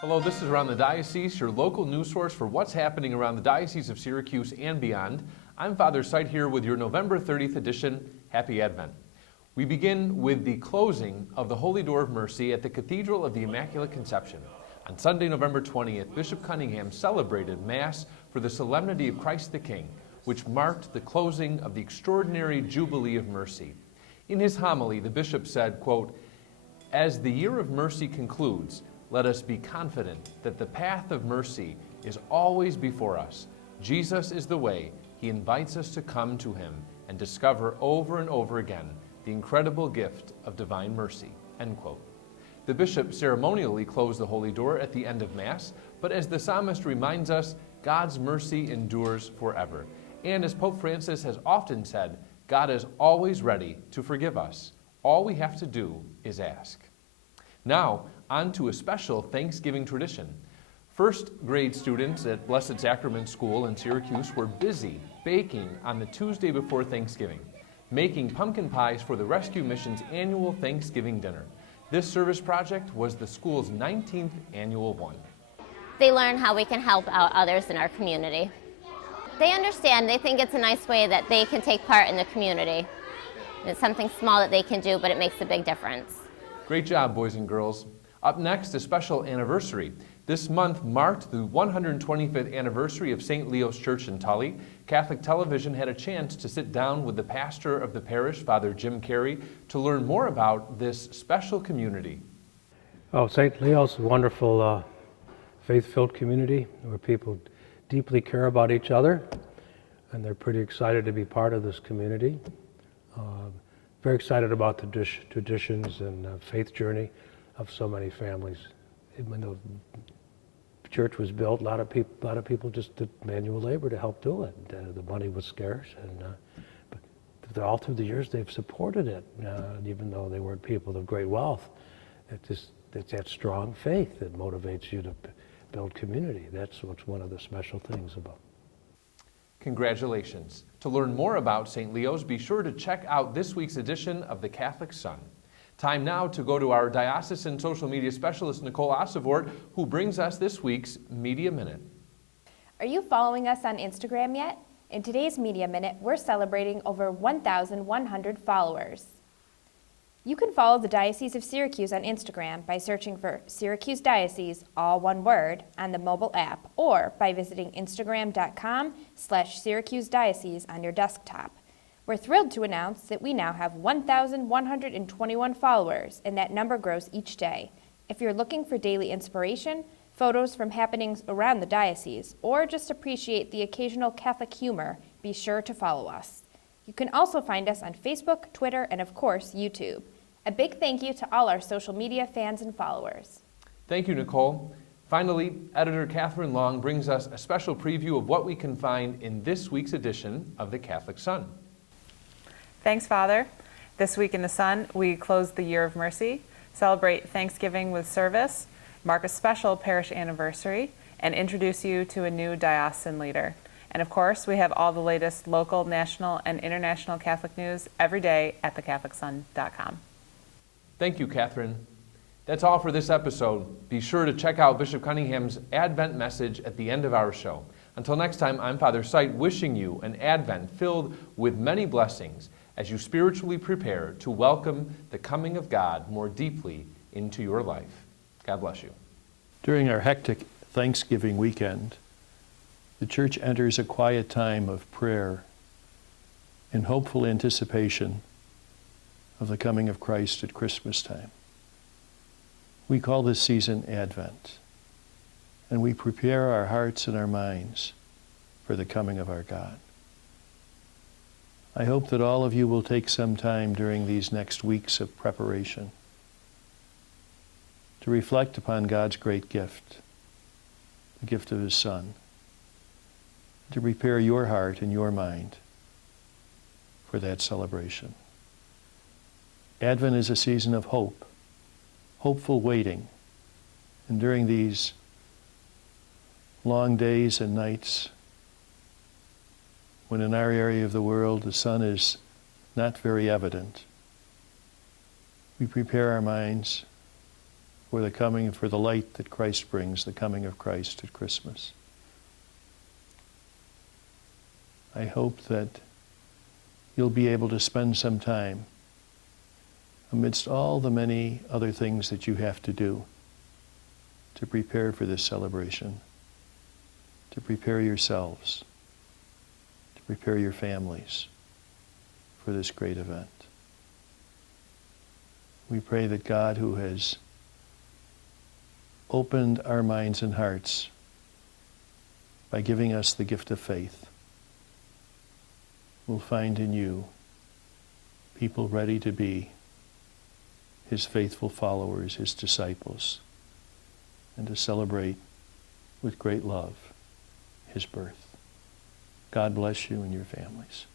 Hello, this is Around the Diocese, your local news source for what's happening around the Diocese of Syracuse and beyond. I'm Father Seibt here with your November 30th edition. Happy Advent. We begin with the closing of the Holy Door of Mercy at the Cathedral of the Immaculate Conception. On Sunday, November 20th, Bishop Cunningham celebrated Mass for the Solemnity of Christ the King, which marked the closing of the extraordinary Jubilee of Mercy. In his homily, the bishop said, quote, "As the year of mercy concludes, let us be confident that the path of mercy is always before us. Jesus is the way. He invites us to come to him and discover over and over again the incredible gift of divine mercy." End quote. The bishop ceremonially closed the Holy Door at the end of Mass, but as the psalmist reminds us, God's mercy endures forever. And as Pope Francis has often said, God is always ready to forgive us. All we have to do is ask. Now, on to a special Thanksgiving tradition. First grade students at Blessed Sacrament School in Syracuse were busy baking on the Tuesday before Thanksgiving, making pumpkin pies for the Rescue Mission's annual Thanksgiving dinner. This service project was the school's 19th annual one. They learn how we can help out others in our community. They understand, they think it's a nice way that they can take part in the community. It's something small that they can do, but it makes a big difference. Great job, boys and girls. Up next, a special anniversary. This month marked the 125th anniversary of St. Leo's Church in Tully. Catholic Television had a chance to sit down with the pastor of the parish, Father Jim Carey, to learn more about this special community. Oh, St. Leo's is a wonderful, faith-filled community where people deeply care about each other, and they're pretty excited to be part of this community. Very excited about the traditions and faith journey of so many families. When the church was built, a lot of people just did manual labor to help do it. The money was scarce, but all through the years they've supported it, even though they weren't people of great wealth. It's that strong faith that motivates you to build community. That's what's one of the special things about. Congratulations. To learn more about St. Leo's, be sure to check out this week's edition of the Catholic Sun. Time now to go to our diocesan social media specialist, Nicole Ossevoort, who brings us this week's Media Minute. Are you following us on Instagram yet? In today's Media Minute, we're celebrating over 1,100 followers. You can follow the Diocese of Syracuse on Instagram by searching for Syracuse Diocese, all one word, on the mobile app, or by visiting instagram.com/Syracuse Diocese on your desktop. We're thrilled to announce that we now have 1,121 followers, and that number grows each day. If you're looking for daily inspiration, photos from happenings around the diocese, or just appreciate the occasional Catholic humor, be sure to follow us. You can also find us on Facebook, Twitter, and of course, YouTube. A big thank you to all our social media fans and followers. Thank you, Nicole. Finally, editor Katherine Long brings us a special preview of what we can find in this week's edition of the Catholic Sun. Thanks, Father. This week in the Sun, we close the Year of Mercy, celebrate Thanksgiving with service, mark a special parish anniversary, and introduce you to a new diocesan leader. And of course, we have all the latest local, national, and international Catholic news every day at theCatholicSun.com. Thank you, Katherine. That's all for this episode. Be sure to check out Bishop Cunningham's Advent message at the end of our show. Until next time, I'm Father Seibt, wishing you an Advent filled with many blessings as you spiritually prepare to welcome the coming of God more deeply into your life. God bless you. During our hectic Thanksgiving weekend, the Church enters a quiet time of prayer in hopeful anticipation of the coming of Christ at Christmas time. We call this season Advent, and we prepare our hearts and our minds for the coming of our God. I hope that all of you will take some time during these next weeks of preparation to reflect upon God's great gift, the gift of His Son, to prepare your heart and your mind for that celebration. Advent is a season of hope, hopeful waiting, and during these long days and nights, when in our area of the world the sun is not very evident, we prepare our minds for the coming, for the light that Christ brings, the coming of Christ at Christmas. I hope that you'll be able to spend some time amidst all the many other things that you have to do to prepare for this celebration, to prepare yourselves, to prepare your families for this great event. We pray that God, who has opened our minds and hearts by giving us the gift of faith, will find in you people ready to be his faithful followers, his disciples, and to celebrate with great love his birth. God bless you and your families.